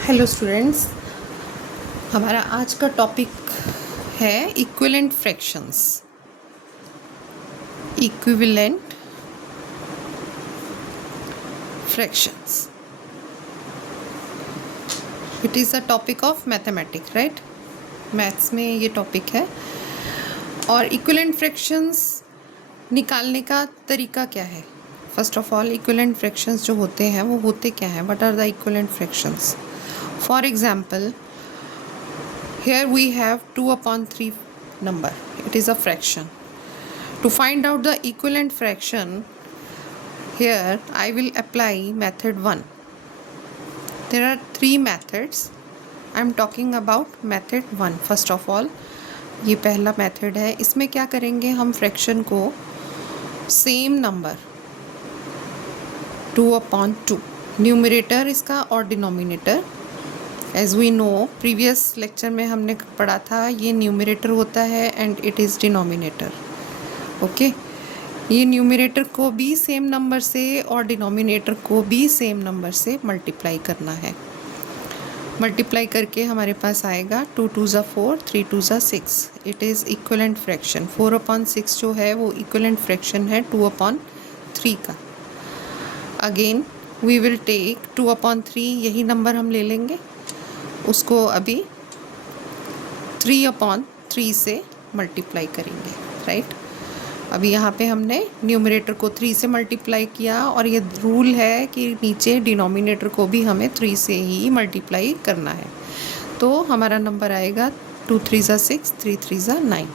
Hello students, हमारा आज का टॉपिक है equivalent fractions. Equivalent fractions it is a topic of mathematics, right. Maths में ये टॉपिक है। और इक्विवेलेंट फ्रैक्शंस निकालने का तरीका क्या है? First of all, equivalent fractions जो होते हैं वो होते क्या हैं? What are the equivalent fractions? For example, here we have 2/3 number. It is a fraction. To find out the equivalent fraction, here I will apply method 1. There are 3 methods. I am talking about method 1. First of all, ये पहला method है। इसमें क्या करेंगे हम? Fraction को same number 2/2 numerator इसका और denominator. As we know, previous lecture में हमने पढ़ा था ये न्यूमरेटर होता है and it is denominator. Okay, ये न्यूमरेटर को भी सेम नंबर से और डिनोमिनेटर को भी सेम नंबर से मल्टीप्लाई करना है। मल्टीप्लाई करके हमारे पास आएगा 2 2 ज़ा 4, 3 2 ज़ा 6। It is equivalent fraction. 4/6 जो है वो इक्विवेलेंट फ्रैक्शन है 2/3 का। अगेन वी विल टेक 2/3, यही नंबर हम ले लेंगे, उसको अभी 3/3 से मल्टीप्लाई करेंगे, राइट। अभी यहाँ पे हमने न्यूमरेटर को 3 से मल्टीप्लाई किया और ये रूल है कि नीचे डिनोमिनेटर को भी हमें 3 से ही मल्टीप्लाई करना है। तो हमारा नंबर आएगा 2 3 ज़ा 6, 3 3 ज़ा 9।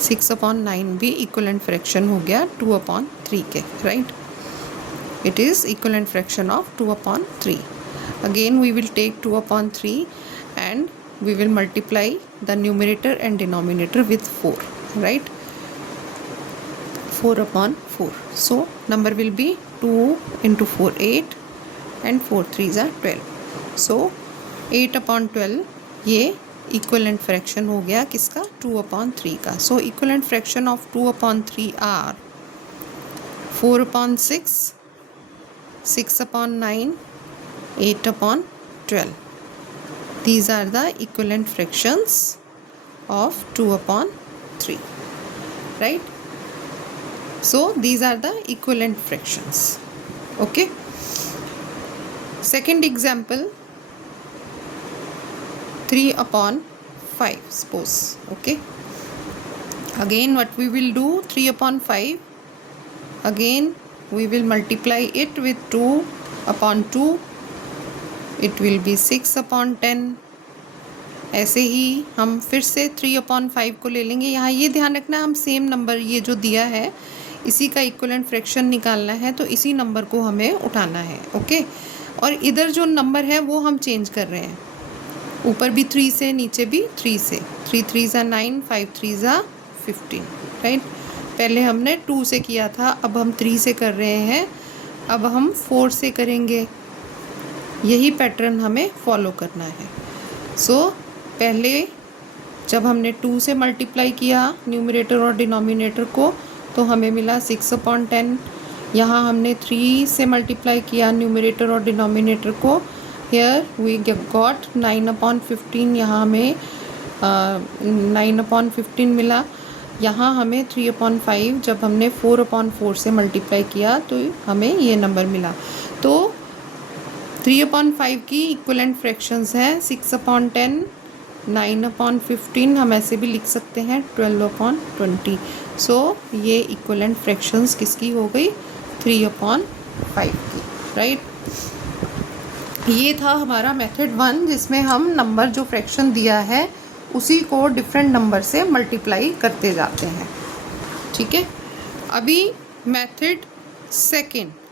6/9 भी इक्विवेलेंट फ्रैक्शन हो गया 2/3 के, right. It is equivalent fraction of 2/3. Again we will take 2/3 and we will multiply the numerator and denominator with 4, right? 4/4. So number will be 2 into 4 8 and 4 3s are 12. So 8/12 ये equivalent fraction हो गया किसका? 2/3 का। So equivalent fraction of 2/3 are 4/6, 6/9, 8/12. These are the equivalent fractions of 2/3, right? So these are the equivalent fractions. Okay. Second example, 3/5 suppose. Okay. Again what we will do? 3/5. Again we will multiply it with 2/2. It will be 6/10. ऐसे ही हम फिर से 3/5 को ले लेंगे। यहाँ ये ध्यान रखना, हम सेम नंबर ये जो दिया है इसी का इक्विवेलेंट फ्रैक्शन निकालना है, तो इसी नंबर को हमें उठाना है। ओके, और इधर जो नंबर है वो हम चेंज कर रहे हैं, ऊपर भी 3 से नीचे भी 3 से। 3 3 ज़ा 9, 5 3 ज़ा 15, राइट। पहले हमने 2 से किया था, अब हम 3 से कर रहे हैं, अब हम 4 से करेंगे। यही पैटर्न हमें फॉलो करना है। सो पहले जब हमने 2 से मल्टीप्लाई किया न्यूमरेटर और डिनोमिनेटर को तो हमें मिला 6/10। यहाँ हमने 3 से मल्टीप्लाई किया न्यूमरेटर और डिनोमिनेटर को, हेयर वी गॉट 9/15। यहाँ हमें 9/15 मिला। यहाँ हमें 3/5 जब हमने 4/4 से मल्टीप्लाई किया तो हमें ये नंबर मिला। तो 3/5 की इक्विवेलेंट फ्रैक्शंस हैं 6/10, 9/15, हम ऐसे भी लिख सकते हैं 12/20। सो ये इक्विवेलेंट फ्रैक्शंस किसकी हो गई? 3/5 की, राइट। ये था हमारा मेथड 1, जिसमें हम नंबर जो फ्रैक्शन दिया है उसी को डिफरेंट नंबर से मल्टीप्लाई करते जाते हैं, ठीक है। अभी मेथड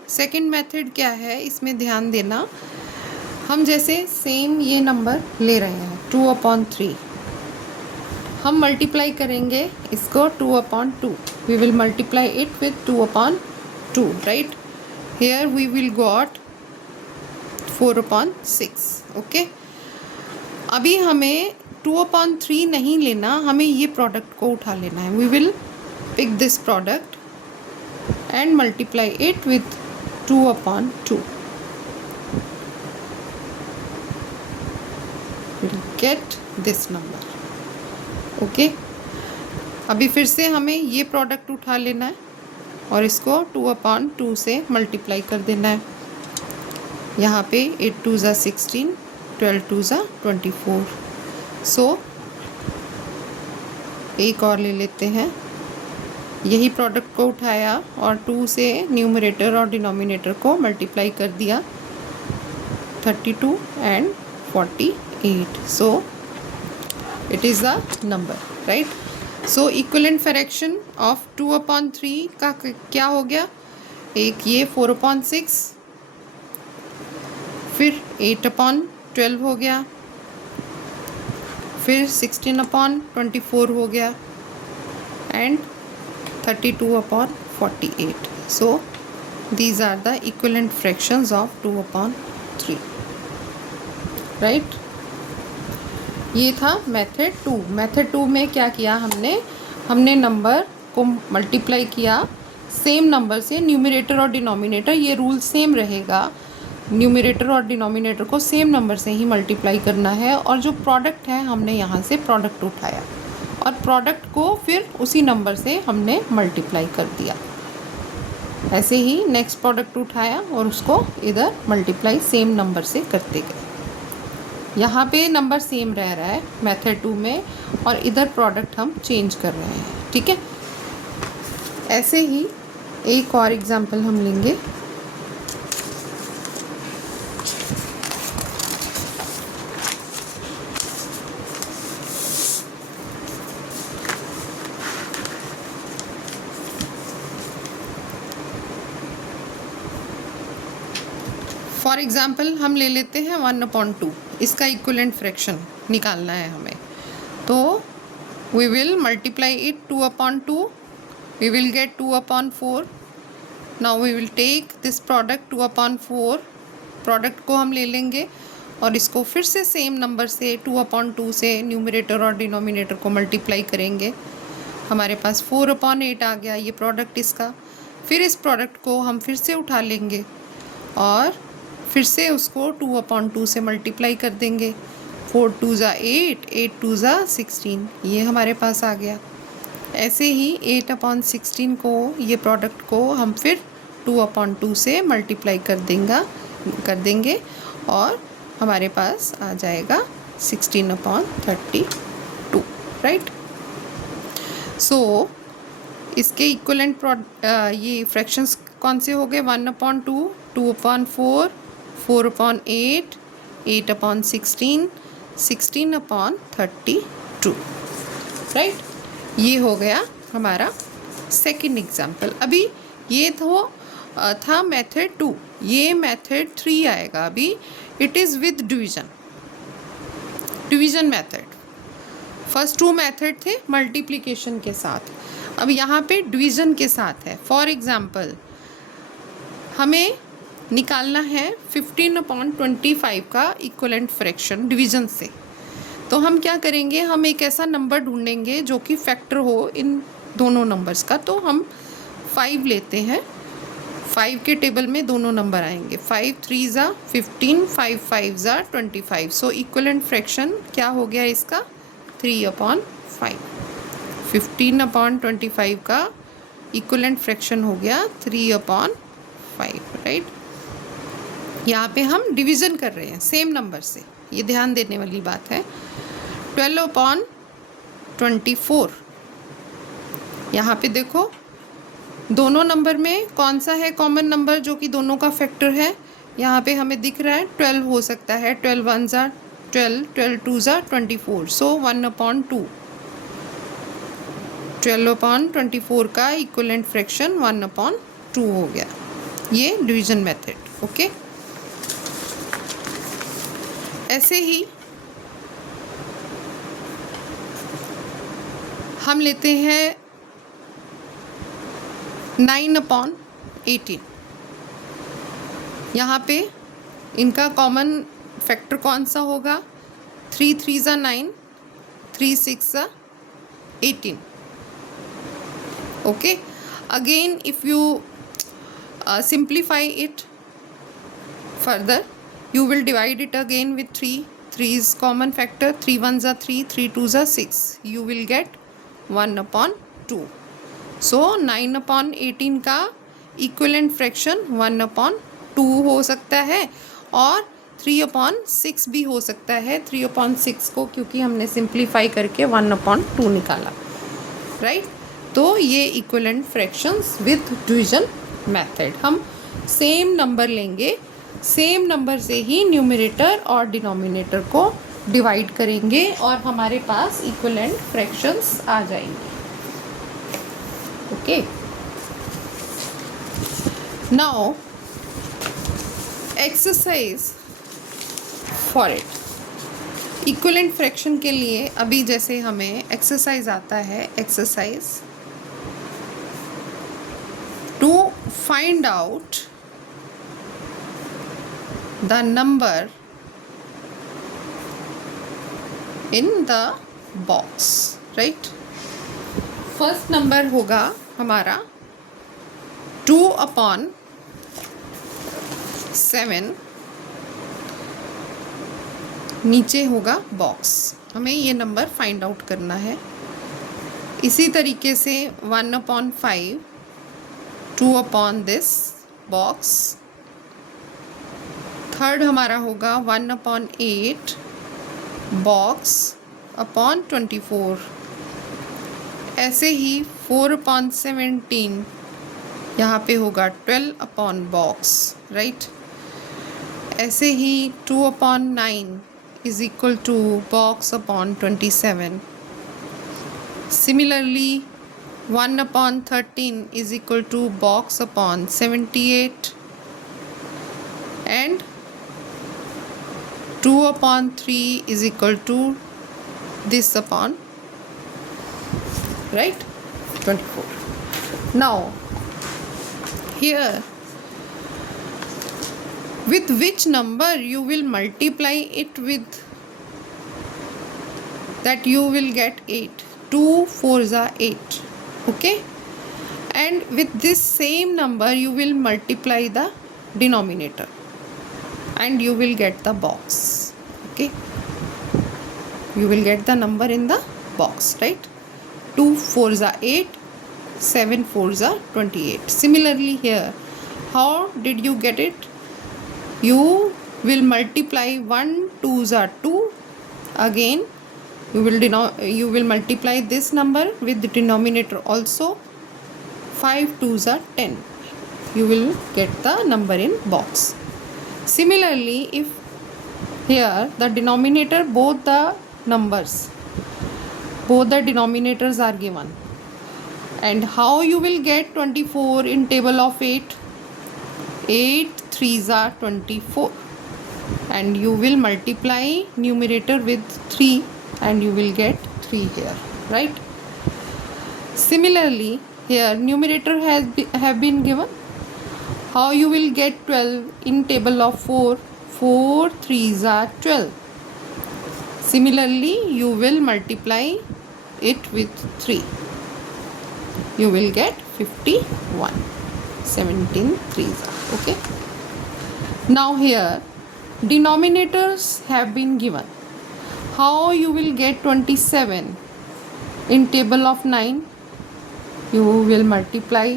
सेकंड मेथड क्या है, इसमें ध्यान देना। हम जैसे सेम ये नंबर ले रहे हैं 2/3, हम मल्टीप्लाई करेंगे इसको 2/2। We will multiply it with 2/2, right. Here we will got 4/6। Okay, अभी हमें 2/3 नहीं लेना, हमें ये प्रोडक्ट को उठा लेना है। We will pick this product and multiply it with 2/2। Will get this number. Okay, अभी फिर से हमें ये प्रोडक्ट उठा लेना है और इसको 2/2 से मल्टीप्लाई कर देना है। यहाँ पे 8 2 ज़ा 16, 12 2 ज़ा 24। सो एक और ले लेते हैं, यही प्रोडक्ट को उठाया और 2 से न्यूमरेटर और डिनोमिनेटर को मल्टीप्लाई कर दिया, 32 and 48। So it is the number, right. So equivalent fraction of 2/3 का क्या हो गया, एक ये 4/6, फिर 8/12 हो गया, फिर 16/24 हो गया and 32/48। So these are the equivalent fractions of 2/3, right. ये था मेथड 2। मेथड 2 में क्या किया हमने नंबर को मल्टीप्लाई किया सेम नंबर से, न्यूमरेटर और डिनोमिनेटर, ये रूल सेम रहेगा, न्यूमरेटर और डिनोमिनेटर को सेम नंबर से ही मल्टीप्लाई करना है। और जो प्रोडक्ट है हमने यहाँ से प्रोडक्ट उठाया और प्रोडक्ट को फिर उसी नंबर से हमने मल्टीप्लाई कर दिया। ऐसे ही नेक्स्ट प्रोडक्ट उठाया और उसको इधर मल्टीप्लाई सेम नंबर से करते गए। यहाँ पे नंबर सेम रह रहा है मेथड 2 में और इधर प्रोडक्ट हम चेंज कर रहे हैं, ठीक है। ऐसे ही एक और एग्जांपल हम लेंगे। फॉर एग्ज़ाम्पल हम ले लेते हैं 1/2, इसका इक्वलेंट फ्रैक्शन निकालना है हमें। तो we will multiply it 2/2, we will get 2/4। Now we will take this product 2/4, product को हम ले लेंगे और इसको फिर से सेम नंबर से 2/2 से न्यूमरेटर और डिनोमिनेटर को मल्टीप्लाई करेंगे। हमारे पास 4/8 आ गया ये प्रोडक्ट इसका। फिर इस प्रोडक्ट को हम फिर से उठा लेंगे और फिर से उसको 2/2 से मल्टीप्लाई कर देंगे। 4 2 ज़ा 8, 8 2 ज़ा 16, ये हमारे पास आ गया। ऐसे ही 8/16 को, ये प्रोडक्ट को हम फिर 2/2 से मल्टीप्लाई कर देंगे और हमारे पास आ जाएगा 16/32, राइट। सो इसके इक्वलेंट ये फ्रैक्शंस कौन से हो गए, 1/2, 2/4, 4/8, 8/16, 16/32, राइट। ये हो गया हमारा सेकंड एग्जाम्पल। अभी ये था मेथड 2, ये मेथड 3 आएगा अभी। It is with division method. First 2 method थे मल्टीप्लिकेशन के साथ, अब यहाँ पे डिवीजन के साथ है। फॉर एग्जाम्पल हमें निकालना है 15/25 का इक्वलेंट फ्रैक्शन डिवीजन से। तो हम क्या करेंगे, हम एक ऐसा नंबर ढूंढेंगे जो कि फैक्टर हो इन दोनों नंबर्स का। तो हम 5 लेते हैं, 5 के टेबल में दोनों नंबर आएंगे, 5 3 ज़ा 15, 5 5 ज़ा 25। सो इक्वलेंट फ्रैक्शन क्या हो गया इसका, 3/5। 15/25 का इक्वलेंट फ्रैक्शन हो गया 3/5, राइट। यहाँ पे हम डिवीज़न कर रहे हैं सेम नंबर से, ये ध्यान देने वाली बात है। 12/24, यहाँ पे देखो दोनों नंबर में कौन सा है कॉमन नंबर जो कि दोनों का फैक्टर है। यहाँ पे हमें दिख रहा है 12 हो सकता है, 12 1 ज़ा 12, 12 2 ज़ा 24। सो 1/2, 12/24 का इक्वलेंट फ्रैक्शन 1/2 हो गया। ये डिवीजन मेथड, ओके। ऐसे ही हम लेते हैं 9/18। यहाँ पे इनका कॉमन फैक्टर कौन सा होगा, 3 3 ज़ा 9, 3 6 ज़ा 18, okay. Again if you simplify it further, you will divide it again with 3, 3 is common factor, 3 1s are 3, 3 2s are 6. You will get 1/2. So 9/18 का इक्विवेलेंट फ्रैक्शन 1/2 हो सकता है और 3/6 भी हो सकता है। 3/6 को क्योंकि हमने सिंप्लीफाई करके 1/2 निकाला, राइट। तो ये equivalent fractions with division method. हम सेम नंबर लेंगे, सेम नंबर से ही न्यूमरेटर और डिनोमिनेटर को डिवाइड करेंगे और हमारे पास इक्विवेलेंट फ्रैक्शंस आ जाएंगे। Okay, now exercise for it. Equivalent fraction के लिए अभी जैसे हमें एक्सरसाइज आता है, exercise to find out the number in the box, right. First number होगा हमारा 2/7, नीचे होगा बॉक्स। हमें ये नंबर फाइंड आउट करना है। इसी तरीके से 1/5, 2 दिस बॉक्स। थर्ड हमारा होगा 1/8 बॉक्स अपॉन 24। ऐसे ही 4/17 यहाँ पे होगा 12 बॉक्स, राइट। ऐसे ही 2/9 is equal to box upon 27। Similarly 1/13 is equal to box upon 78 and 2/3 is equal to this upon, right, 24. Now here, with which number you will multiply it with, that you will get 8. 2 4s are 8, okay, and with this same number you will multiply the denominator and you will get the box, okay. You will get the number in the box, right. 2 4s are 8, 7 4s are 28. Similarly here, how did you get it? You will multiply 1 2s are 2. Again you will multiply this number with the denominator also. 5 2s are 10. You will get the number in box. Similarly, if here the denominator, both the denominators are given, and how you will get 24 in table of 8? 8 3s are 24, and you will multiply numerator with 3 and you will get 3 here, right. Similarly here numerator have been given. How you will get 12 in table of 4? 4 3s are 12. Similarly you will multiply it with 3. You will get 51. 17 3s are, okay. Now here denominators have been given. How you will get 27 in table of 9? You will multiply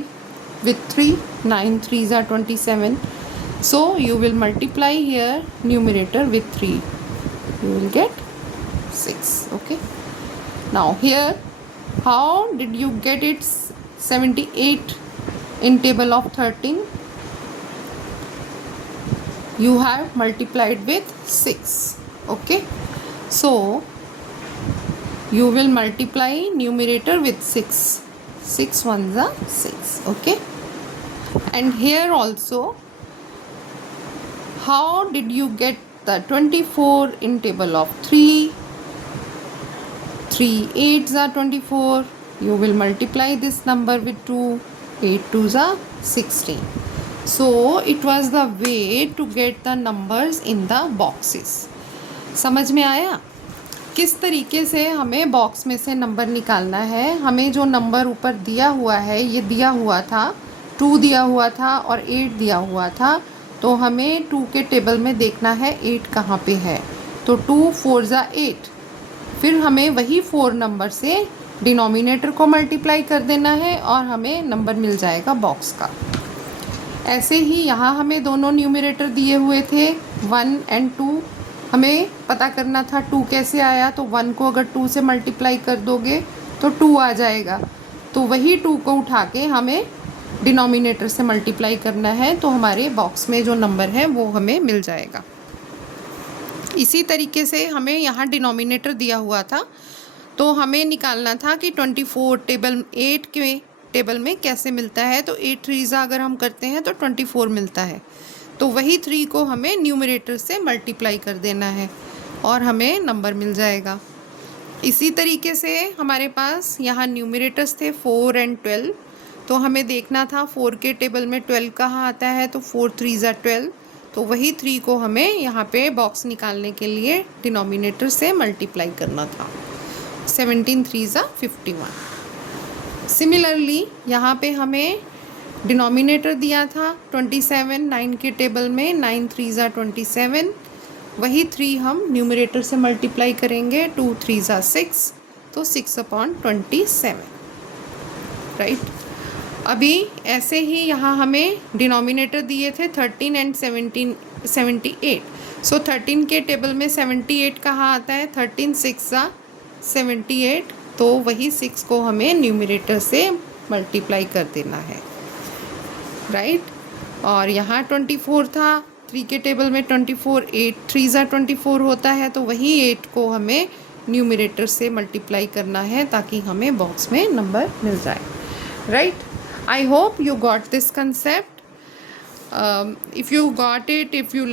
with 3. 9 3s are 27. So you will multiply here numerator with 3. You will get 6. Okay. Now here, how did you get it 78 in table of 13? You have multiplied with 6. Okay. So you will multiply numerator with 6. 6 1s are 6. Okay. And here also, how did you get the 24 in table of 3? 3 8s are 24. You will multiply this number with 2. 8 2s are 16. So it was the way to get the numbers in the boxes. समझ में आया किस तरीके से हमें box में से number निकालना है? हमें जो नंबर ऊपर दिया हुआ है, ये दिया हुआ था 2 दिया हुआ था और 8 दिया हुआ था, तो हमें 2 के टेबल में देखना है 8 कहाँ पे है। तो 2 4 ज़ा 8। फिर हमें वही 4 नंबर से डिनोमिनेटर को मल्टीप्लाई कर देना है और हमें नंबर मिल जाएगा बॉक्स का। ऐसे ही यहाँ हमें दोनों न्यूमरेटर दिए हुए थे 1 एंड 2। हमें पता करना था 2 कैसे आया, तो 1 को अगर 2 से मल्टीप्लाई कर दोगे तो 2 आ जाएगा। तो वही 2 को उठा के हमें डिनोमिनेटर से मल्टीप्लाई करना है, तो हमारे बॉक्स में जो नंबर है वो हमें मिल जाएगा। इसी तरीके से हमें यहाँ डिनोमिनेटर दिया हुआ था, तो हमें निकालना था कि 24 टेबल 8 के टेबल में कैसे मिलता है। तो 8 3 अगर हम करते हैं तो 24 मिलता है। तो वही 3 को हमें न्यूमरेटर से मल्टीप्लाई कर देना है और हमें नंबर मिल जाएगा। इसी तरीके से हमारे पास यहाँ न्यूमरेटर्स थे 4 एंड 12। तो हमें देखना था 4 के टेबल में 12 कहाँ आता है, तो 4 3 ज़ा 12। तो वही 3 को हमें यहाँ पे बॉक्स निकालने के लिए डिनोमिनेटर से मल्टीप्लाई करना था। 17 3 ज़ा 51। सिमिलरली यहाँ पे हमें डिनोमिनेटर दिया था 27, 9 के टेबल में 9 3 ज़ा 27। वही 3 हम न्यूमरेटर से मल्टीप्लाई करेंगे, 2 3 ज़ा 6, तो 6/27, राइट। अभी ऐसे ही यहाँ हमें डिनोमिनेटर दिए थे 13 एंड 78। सो 13 के टेबल में 78 कहाँ आता है, 13 6 ज़ा 78। तो वही 6 को हमें न्यूमरेटर से मल्टीप्लाई कर देना है, राइट। और यहाँ 24 था 3 के टेबल में 24, 8 3 ज़ा 24 होता है। तो वही 8 को हमें न्यूमरेटर से मल्टीप्लाई करना है ताकि हमें बॉक्स में नंबर मिल जाए, right. I hope you got this concept. If you got it, if you